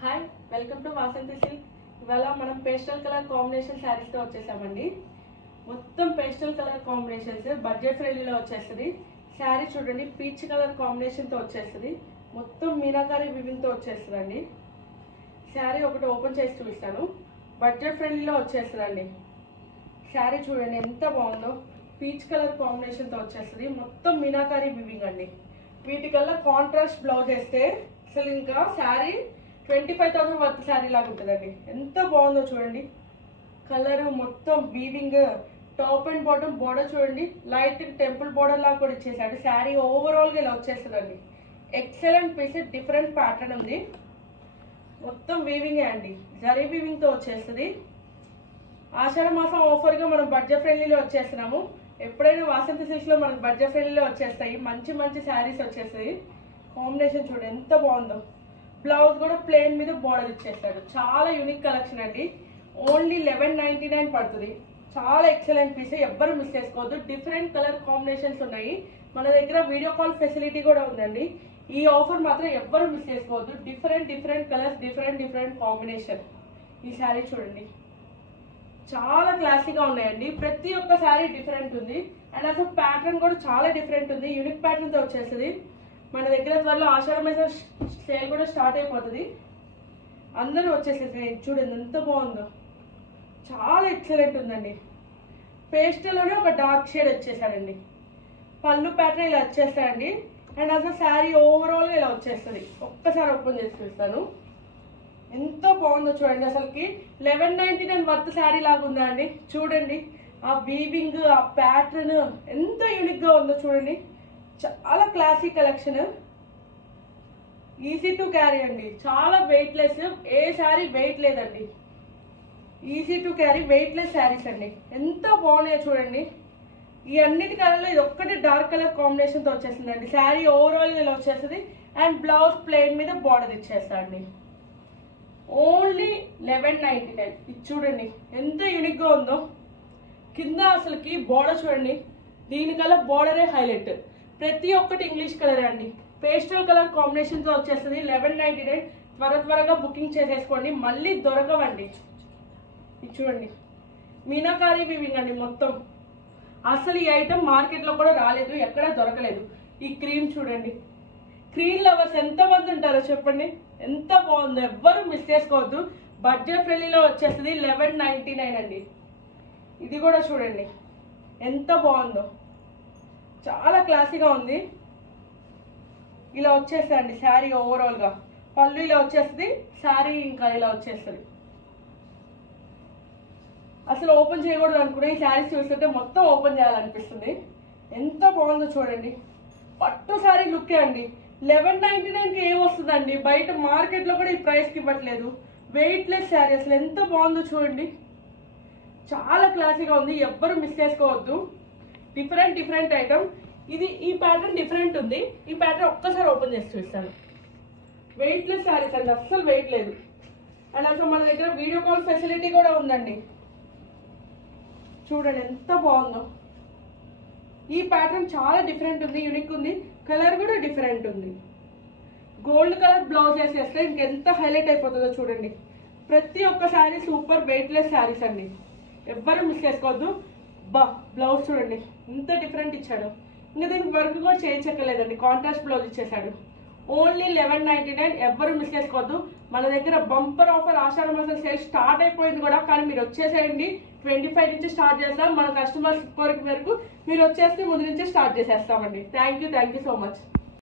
Hi welcome to Vasanthi silk. ఇవాళ మనం pastel colour combination saris తో వచ్చేసామండి. మొత్తం పేస్టల్ కలర్ కాంబినేషన్స్ బడ్జెట్ ఫ్రెండ్లీలో వచ్చేస్తుంది. శారీ చూడండి, పీచ్ కలర్ కాంబినేషన్ తో వచ్చేస్తుంది. మొత్తం మీనాకారి వివింగ్ తో వచ్చేస్తుందండి. శారీ ఒకటి ఓపెన్ చేసి చూపిస్తాను. బడ్జెట్ ఫ్రెండ్లీలో వచ్చేస్తుందండి. శారీ చూడండి ఎంత బాగుందో, పీచ్ కలర్ కాంబినేషన్ తో వచ్చేస్తుంది. మొత్తం మీనాకారి వివింగ్ అండి. వీటికల్లా కాంట్రాస్ట్ బ్లౌజ్ వేస్తే అసలు ఇంకా శారీ 25,000 వర్త్ శారీ లాగా ఉంటుందండి. ఎంత బాగుందో చూడండి. కలర్ మొత్తం weaving, top and bottom border చూడండి, లైట్ టెంపుల్ బోర్డర్ లాగా కూడా ఇచ్చేసాడు. శారీ ఓవరాల్ గా ఇలా వచ్చేస్తుందండి. ఎక్సలెంట్ పీస్, డిఫరెంట్ ప్యాటర్న్ ఉంది. మొత్తం వీవింగ్ అండి, జరీ వీవింగ్ తో వచ్చేస్తుంది. ఆషాఢ మాసం ఆఫర్ గా మనం బడ్జెట్ ఫ్రెండ్లీలో వచ్చేస్తున్నాము. ఎప్పుడైనా వాసంతి సిల్క్స్ లో మనకు బడ్జెట్ ఫ్రెండ్లీలో వచ్చేస్తాయి. మంచి మంచి శారీస్ వచ్చేస్తాయి. కాంబినేషన్ చూడండి ఎంత బాగుందో. బ్లౌజ్ కూడా ప్లెయిన్ మీద బోర్డర్ ఇచ్చేస్తాడు. చాలా యూనిక్ కలెక్షన్ అండి. ఓన్లీ 1199 పడుతుంది. చాలా ఎక్సలెంట్ పీస్, ఎవ్వరు మిస్ చేసుకోవద్దు. డిఫరెంట్ కలర్ కాంబినేషన్స్ ఉన్నాయి. మన దగ్గర వీడియో కాల్ ఫెసిలిటీ కూడా ఉందండి. ఈ ఆఫర్ మాత్రం ఎవ్వరు మిస్ చేసుకోవద్దు. Different colours, different combination. ఈ శారీ చూడండి చాలా క్లాసీగా ఉన్నాయండి. ప్రతి ఒక్క శారీ డిఫరెంట్ ఉంది. అండ్ అసలు ప్యాటర్న్ కూడా చాలా డిఫరెంట్ ఉంది. యూనిక్ ప్యాటర్న్ తో వచ్చేస్తుంది. మన దగ్గర త్వరలో ఆషాఢ మాసం సేల్ కూడా స్టార్ట్ అయిపోతుంది. అందరూ వచ్చేసేసి చూడండి ఎంత బాగుందో. చాలా ఎక్సలెంట్ ఉందండి. పేస్టల్లోనే ఒక డార్క్ షేడ్ వచ్చేసాడండి. పళ్ళు ప్యాటర్న్ ఇలా వచ్చేస్తాయండి. అండ్ అసలు శారీ ఓవరాల్గా ఇలా వచ్చేస్తుంది. ఒక్కసారి ఓపెన్ చేసి చూస్తాను. ఎంత బాగుందో చూడండి. అసలుకి 1199 వర్త్ శారీ లాగా ఉందా అండి. చూడండి ఆ వీవింగ్, ఆ ప్యాటర్న్ ఎంత యూనిక్ గా ఉందో చూడండి. చాలా classic collection, easy to carry అండి. చాలా వెయిట్ లెస్, ఏ శారీ వెయిట్ లేదండి. Easy to carry, weight less saris అండి. ఎంత బాగున్నాయో చూడండి. ఈ అన్నిటి కలర్లో ఇది ఒక్కటి డార్క్ కలర్ కాంబినేషన్ తో వచ్చేసిందండి. శారీ ఓవరాల్ ఇలా వచ్చేస్తుంది. అండ్ బ్లౌజ్ ప్లెయిన్ మీద బార్డర్ ఇచ్చేస్తాండి. ఓన్లీ 1199. ఇది చూడండి ఎంత యూనిక్ గా ఉందో. కింద అసలుకి బోర్డర్ చూడండి, దీనికల్లా బోర్డరే హైలైట్. ప్రతి ఒక్కటి ఇంగ్లీష్ కలర్ అండి. పేస్టల్ కలర్ కాంబినేషన్ తో వచ్చేస్తుంది. 1199. త్వరగా బుకింగ్ చేసేసుకోండి, మళ్ళీ దొరకవండి. ఇది చూడండి మీనాకారి వివింగ్ అండి. మొత్తం అసలు ఈ ఐటమ్ మార్కెట్ లో కూడా రాలేదు, ఎక్కడా దొరకలేదు. ఈ క్రీమ్ చూడండి. క్రీమ్ లవర్స్ ఎంత మంది ఉంటారో చెప్పండి. ఎంత బాగుందో, ఎవ్వరు మిస్ చేసుకోవద్దు. బడ్జెట్ ఫ్రెండ్లీలో వచ్చేస్తుంది. 1199 అండి. ఇది కూడా చూడండి ఎంత బాగుందో. చాలా క్లాసీగా ఉంది. ఇలా వచ్చేస్తుంది శారీ ఓవరాల్ గా. పళ్ళు ఇలా వచ్చేస్తుంది, శారీ ఇంకా ఇలా వచ్చేస్తుంది. అసలు ఓపెన్ చేయకూడదు అనుకునే ఈ శారీస్ చూస్తుంటే మొత్తం ఓపెన్ చేయాలనిపిస్తుంది. ఎంత బాగుందో చూడండి. పట్టు శారీ లుక్కే అండి. 1199కి ఏం వస్తుందండి, బయట మార్కెట్ లో కూడా ఈ ప్రైస్ కి ఇవ్వట్లేదు. వెయిట్ లెస్ శారీ, అసలు ఎంత బాగుందో చూడండి. చాలా క్లాసీగా ఉంది, ఎవ్వరు మిస్ చేసుకోవద్దు. డిఫరెంట్ ఐటమ్ ఇది. ఈ ప్యాటర్న్ డిఫరెంట్ ఉంది. ఈ ప్యాటర్న్ ఒక్కసారి ఓపెన్ చేసి చూస్తాను. వెయిట్ లెస్ శారీస్ అండి, అస్సలు వెయిట్ లేదు. అండ్ అసలు మన దగ్గర వీడియో కాల్ ఫెసిలిటీ కూడా ఉందండి. చూడండి ఎంత బాగుందో. ఈ ప్యాటర్న్ చాలా డిఫరెంట్ ఉంది, యూనిక్ ఉంది. కలర్ కూడా డిఫరెంట్ ఉంది. గోల్డ్ కలర్ బ్లౌజ్ వేసేస్తే ఇంకెంత హైలైట్ అయిపోతుందో చూడండి. ప్రతి ఒక్క sari super weight less saris అండి, ఎవ్వరు మిస్ చేసుకోవద్దు. బ్లౌజ్ చూడండి ఇంత డిఫరెంట్ ఇచ్చాడు. ఇంకా దీనికి వర్క్ కూడా చేయించక్కర్లేదండి, కాంట్రాస్ట్ బ్లౌజ్ ఇచ్చేసాడు. ఓన్లీ 1199. ఎవ్వరు మిస్ చేసుకోవద్దు. మన దగ్గర బంపర్ ఆఫర్ ఆషాఢ మాసం సేల్ స్టార్ట్ అయిపోయింది కూడా, కానీ మీరు వచ్చేసేయండి. 25 నుంచి స్టార్ట్ చేస్తాం. మన కస్టమర్స్ కోరిక మేరకు మీరు వచ్చేస్తే ముందు నుంచే స్టార్ట్ చేసేస్తామండి. Thank you so much.